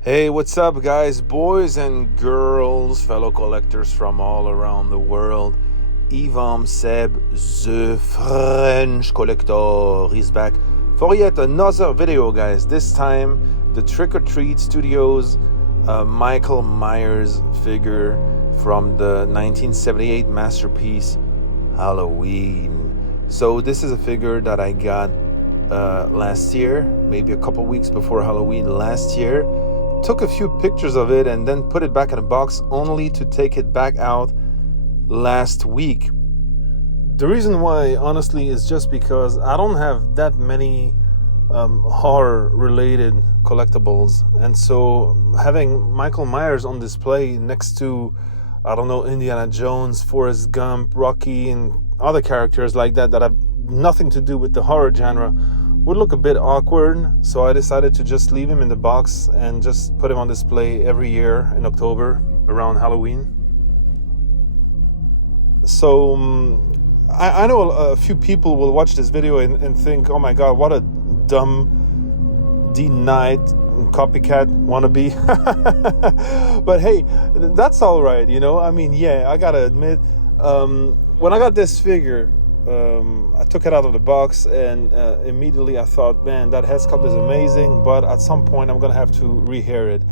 Hey, what's up, guys, boys and girls, fellow collectors from all around the world? Ivan Seb, the French collector, is back for yet another video, guys. This time, the Trick or Treat Studios Michael Myers figure from the 1978 masterpiece Halloween. So, this is a figure that I got last year, maybe a couple weeks before Halloween last year. Took a few pictures of it and then put it back in a box only to take it back out last week. The reason why, honestly, is just because I don't have that many horror related collectibles. And so having Michael Myers on display next to, I don't know, Indiana Jones, Forrest Gump, Rocky, and other characters like that have nothing to do with the horror genre would look a bit awkward. So I decided to just leave him in the box and just put him on display every year in October around Halloween. So I know a few people will watch this video and think, oh my god, what a dumb D-Night copycat wannabe. But hey, that's all right, you know. I mean, yeah, I gotta admit, when I got this figure, I took it out of the box and immediately I thought, man, that head sculpt is amazing, but at some point I'm gonna have to rehair it.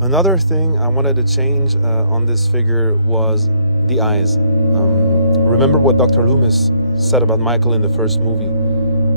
Another thing I wanted to change on this figure was the eyes. Remember what Dr. Loomis said about Michael in the first movie?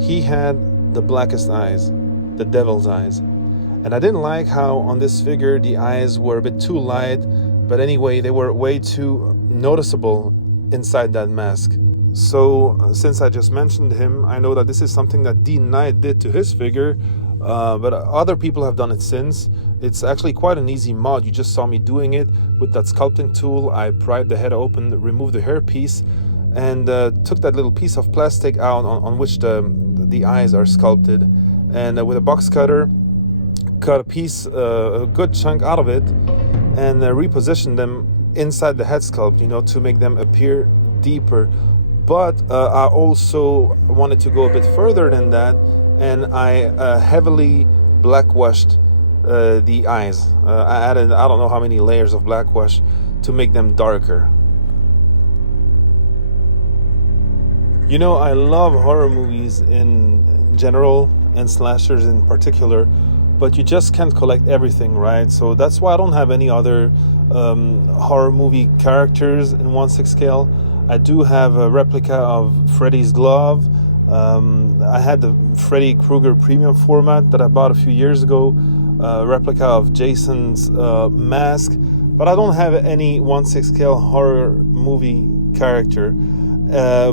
He had the blackest eyes, the devil's eyes. And I didn't like how on this figure the eyes were a bit too light, but anyway, they were way too noticeable inside that mask. So since I just mentioned him, I know that this is something that Dean Knight did to his figure, but other people have done it since. It's actually quite an easy mod. You just saw me doing it with that sculpting tool. I pried the head open, removed the hairpiece, and took that little piece of plastic out on which the eyes are sculpted. And with a box cutter, cut a piece, a good chunk out of it, and repositioned them inside the head sculpt, you know, to make them appear deeper. But I also wanted to go a bit further than that, and I heavily blackwashed the eyes. I added, I don't know how many layers of blackwash to make them darker. You know, I love horror movies in general and slashers in particular, but you just can't collect everything, right? So that's why I don't have any other horror movie characters in 1/6 scale. I do have a replica of Freddy's glove. I had the Freddy Krueger premium format that I bought a few years ago, a replica of Jason's mask, but I don't have any 1/6 scale horror movie character.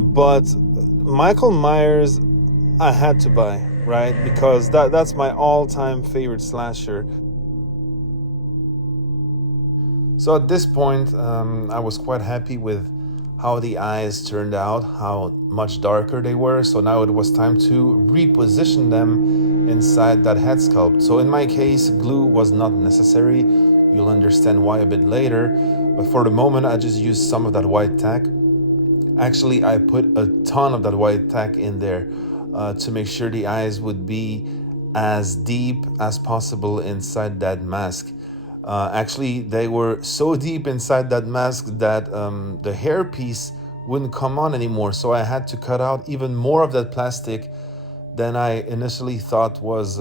But Michael Myers, I had to buy, right? Because that's my all-time favorite slasher. So at this point, I was quite happy with how the eyes turned out, how much darker they were. So now it was time to reposition them inside that head sculpt. So in my case, glue was not necessary. You'll understand why a bit later. But for the moment, I just used some of that white tack. Actually, I put a ton of that white tack in there to make sure the eyes would be as deep as possible inside that mask. Actually, they were so deep inside that mask that the hairpiece wouldn't come on anymore. So I had to cut out even more of that plastic than I initially thought was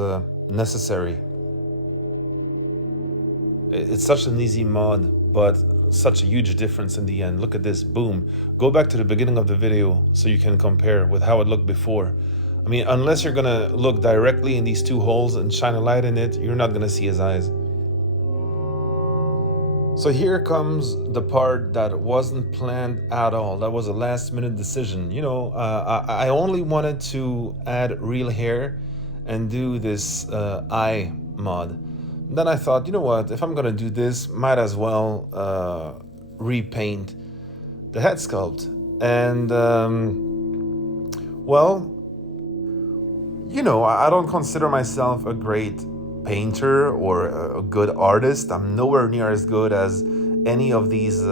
necessary. It's such an easy mod, but such a huge difference in the end. Look at this, boom. Go back to the beginning of the video so you can compare with how it looked before. I mean, unless you're gonna look directly in these two holes and shine a light in it, you're not gonna see his eyes. So here comes the part that wasn't planned at all. That was a last minute decision. You know, I only wanted to add real hair and do this eye mod. Then I thought, you know what, if I'm gonna do this, might as well repaint the head sculpt. And well, you know, I don't consider myself a great painter or a good artist. I'm nowhere near as good as any of these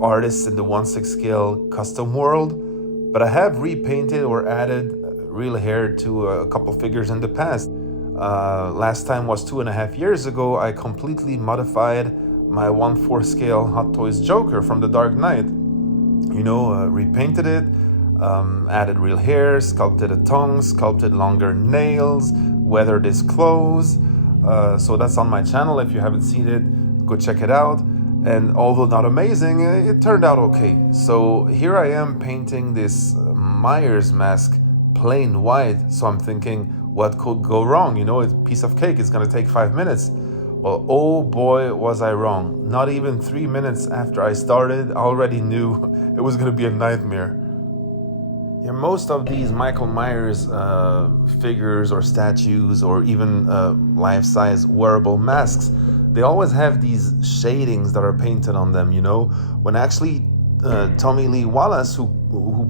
artists in the 1/6 scale custom world, but I have repainted or added real hair to a couple figures in the past. Last time was 2.5 years ago. I completely modified my 1/4 scale Hot Toys Joker from The Dark Knight. Repainted it, added real hair, sculpted a tongue, sculpted longer nails, weathered his clothes. So that's on my channel. If you haven't seen it, go check it out. And although not amazing, it turned out okay. So here I am painting this Myers mask plain white. So I'm thinking, what could go wrong? It's a piece of cake. It's gonna take 5 minutes. Well, oh boy, was I wrong. Not even 3 minutes after I started, I already knew it was gonna be a nightmare. Yeah, most of these Michael Myers figures or statues or even life-size wearable masks, they always have these shadings that are painted on them, When actually Tommy Lee Wallace, who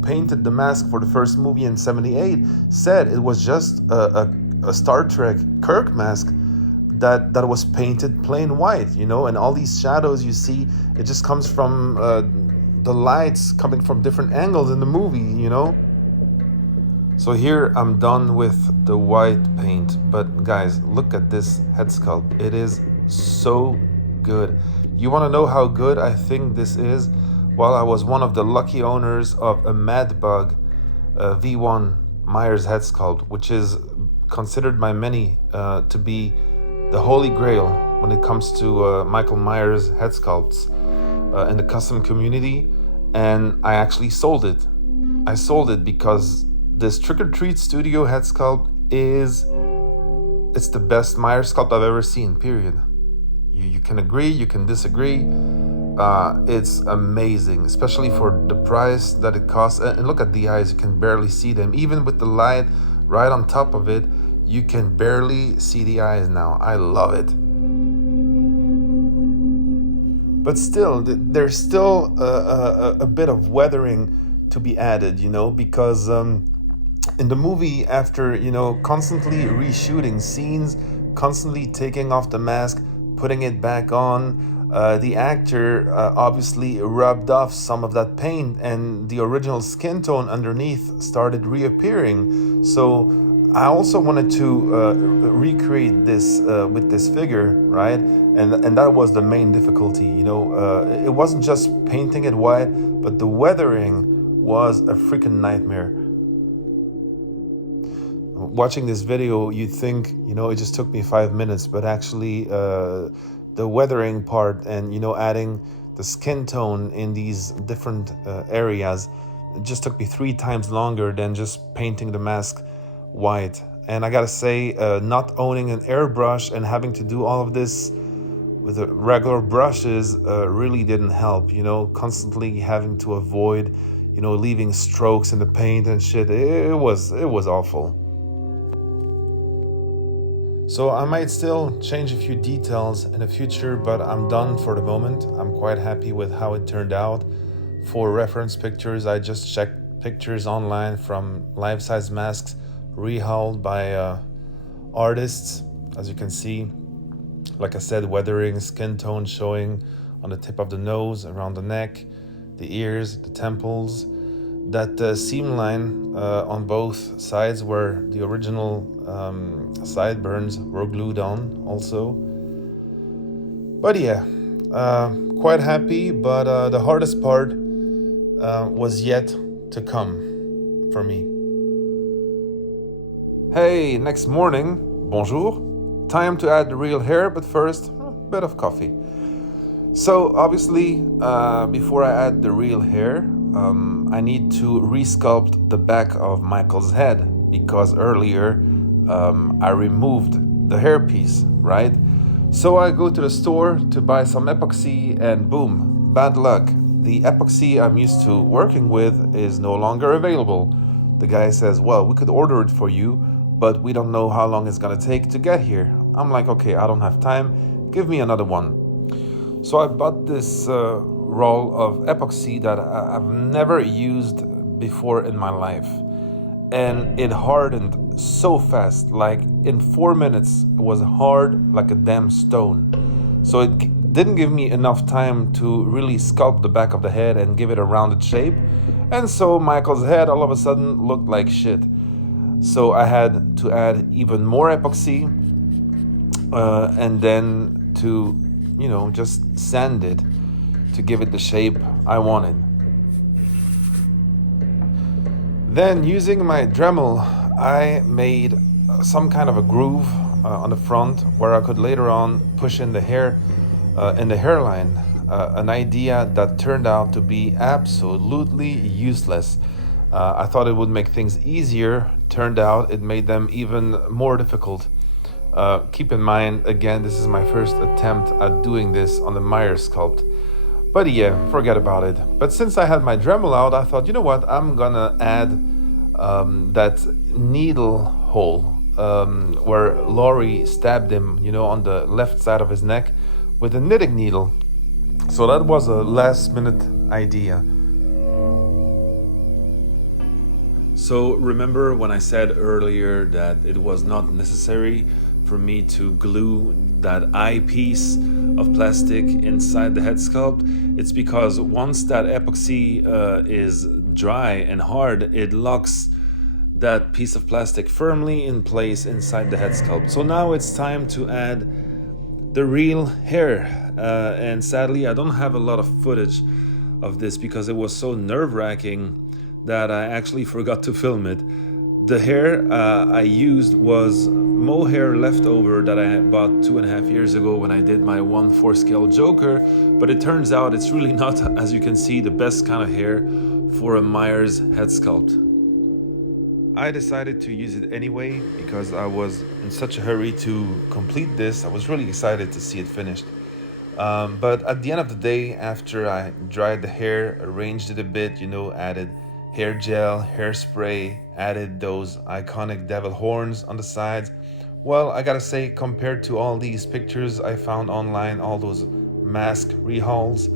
painted the mask for the first movie in '78, said it was just a Star Trek Kirk mask that was painted plain white, and all these shadows you see, it just comes from the lights coming from different angles in the movie, So here I'm done with the white paint, but guys, look at this head sculpt. It is so good. You want to know how good I think this is? Well, I was one of the lucky owners of a Mad Bug V1 Myers head sculpt, which is considered by many to be the holy grail when it comes to Michael Myers head sculpts in the custom community, and I actually sold it. I sold it because this Trick or Treat Studio head sculpt it's the best Myers sculpt I've ever seen, period. You can agree, you can disagree. It's amazing, especially for the price that it costs. And look at the eyes, you can barely see them. Even with the light right on top of it, you can barely see the eyes now. I love it. But still, there's still a bit of weathering to be added, because in the movie, after, constantly reshooting scenes, constantly taking off the mask, putting it back on, the actor obviously rubbed off some of that paint, and the original skin tone underneath started reappearing. So I also wanted to recreate this with this figure, right? And that was the main difficulty. It wasn't just painting it white, but the weathering was a freaking nightmare. Watching this video, you think, it just took me 5 minutes, but actually the weathering part and, adding the skin tone in these different areas, it just took me 3 times longer than just painting the mask white. And I gotta say, not owning an airbrush and having to do all of this with the regular brushes really didn't help, constantly having to avoid, leaving strokes in the paint and shit. It was awful. So I might still change a few details in the future, but I'm done for the moment. I'm quite happy with how it turned out. For reference pictures, I just checked pictures online from life-size masks rehauled by artists. As you can see, like I said, weathering, skin tone showing on the tip of the nose, around the neck, the ears, the temples. That seam line on both sides where the original sideburns were glued on also. But yeah, quite happy, but the hardest part was yet to come for me. Hey, next morning, bonjour. Time to add the real hair, but first, a bit of coffee. So obviously, before I add the real hair, I need to resculpt the back of Michael's head, because earlier I removed the hairpiece, right? So I go to the store to buy some epoxy, and boom, bad luck. The epoxy I'm used to working with is no longer available. The guy says, well, we could order it for you, but we don't know how long it's gonna take to get here. I'm like, okay, I don't have time. Give me another one. So I bought this roll of epoxy that I've never used before in my life. And it hardened so fast, like in 4 minutes, it was hard like a damn stone. So it didn't give me enough time to really sculpt the back of the head and give it a rounded shape. And so Michael's head all of a sudden looked like shit. So I had to add even more epoxy, and then to, just sand it to give it the shape I wanted. Then, using my Dremel, I made some kind of a groove on the front where I could later on push in the hair, in the hairline. An idea that turned out to be absolutely useless. I thought it would make things easier. Turned out it made them even more difficult. Keep in mind, again, this is my first attempt at doing this on the Myers sculpt. But yeah, forget about it. But since I had my Dremel out, I thought, you know what, I'm gonna add that needle hole where Laurie stabbed him, on the left side of his neck with a knitting needle. So that was a last minute idea. So remember when I said earlier that it was not necessary for me to glue that eyepiece of plastic inside the head sculpt? It's because once that epoxy is dry and hard, it locks that piece of plastic firmly in place inside the head sculpt. So now it's time to add the real hair. And sadly, I don't have a lot of footage of this because it was so nerve-wracking that I actually forgot to film it. The hair I used was mohair leftover that I bought 2.5 years ago when I did my 1/4 scale Joker, but it turns out it's really not, as you can see, the best kind of hair for a Myers head sculpt. I decided to use it anyway because I was in such a hurry to complete this. I was really excited to see it finished. But at the end of the day, after I dried the hair, arranged it a bit, added hair gel, hairspray, added those iconic devil horns on the sides. Well, I gotta say, compared to all these pictures I found online, all those mask rehauls,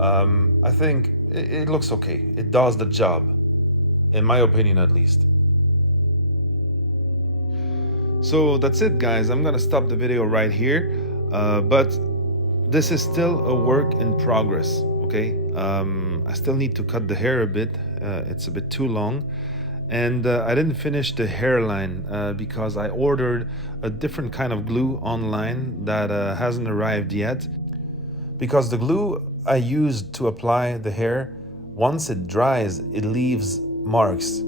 I think it looks okay. It does the job, in my opinion at least. So that's it, guys. I'm gonna stop the video right here, but this is still a work in progress, okay? I still need to cut the hair a bit. It's a bit too long. And I didn't finish the hairline because I ordered a different kind of glue online that hasn't arrived yet. Because the glue I used to apply the hair, once it dries, it leaves marks.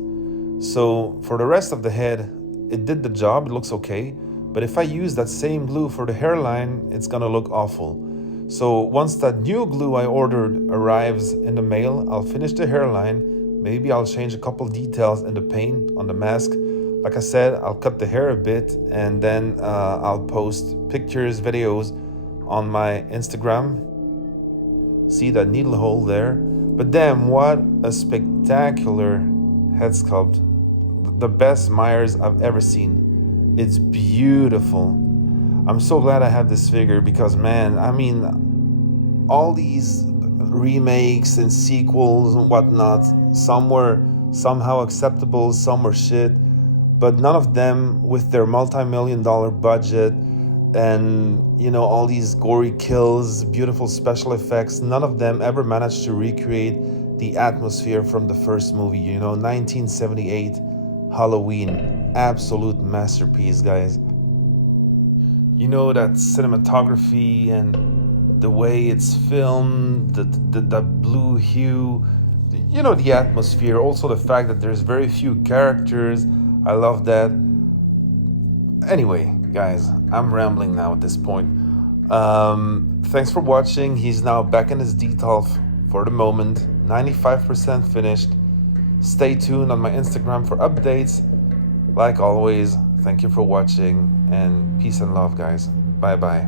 So for the rest of the head, it did the job, it looks okay. But if I use that same glue for the hairline, it's gonna look awful. So once that new glue I ordered arrives in the mail, I'll finish the hairline. Maybe I'll change a couple details in the paint on the mask. Like I said, I'll cut the hair a bit and then I'll post pictures, videos on my Instagram. See that needle hole there? But damn, what a spectacular head sculpt. The best Myers I've ever seen. It's beautiful. I'm so glad I have this figure because, man, I mean, all these remakes and sequels and whatnot, some were somehow acceptable, some were shit, but none of them with their multi-million-dollar budget and, all these gory kills, beautiful special effects, none of them ever managed to recreate the atmosphere from the first movie, 1978 Halloween. Absolute masterpiece, guys. That cinematography and the way it's filmed, the blue hue, the atmosphere, also the fact that there's very few characters. I love that. Anyway, guys, I'm rambling now at this point. Thanks for watching. He's now back in his detail for the moment, 95% finished. Stay tuned on my Instagram for updates. Like always, thank you for watching and peace and love, guys. Bye bye.